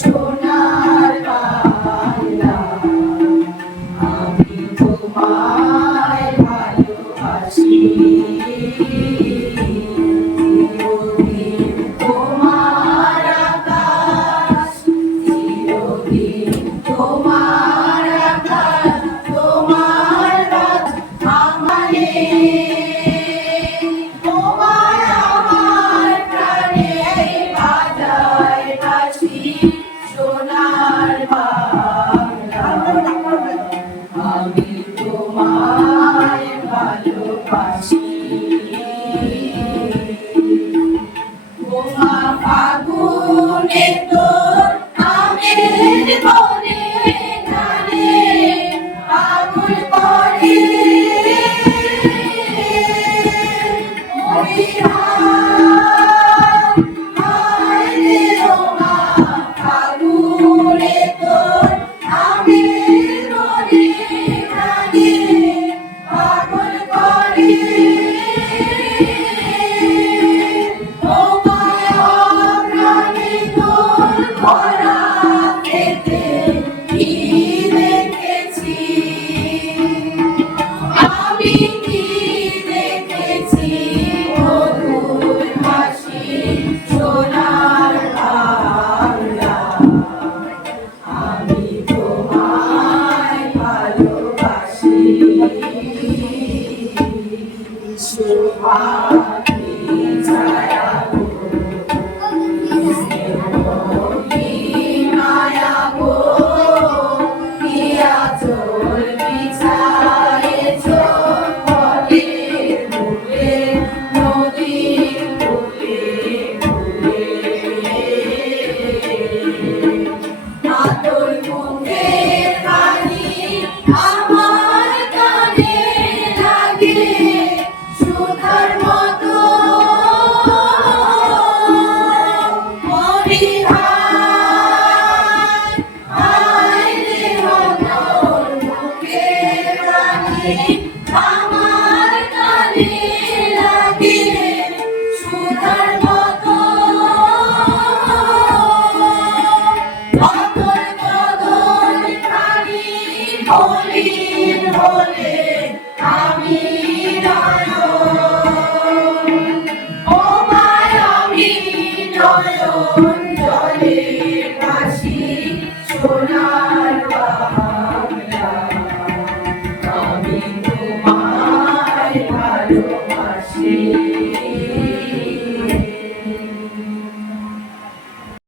সোনার বাংলা আমি তোমায় ভালোবাসি চিরদিন তোমার আকাশ চিরদিন তোমার আকাশ তোমার রাত আমারে তোমার আমার প্রাণে বাজায় বাঁশি সোনার বাংলা আমি তোমায় ভালোবাসি তোমা ফাগুনে তোর আমের বনে গানে আগুন পড়ে মরিহার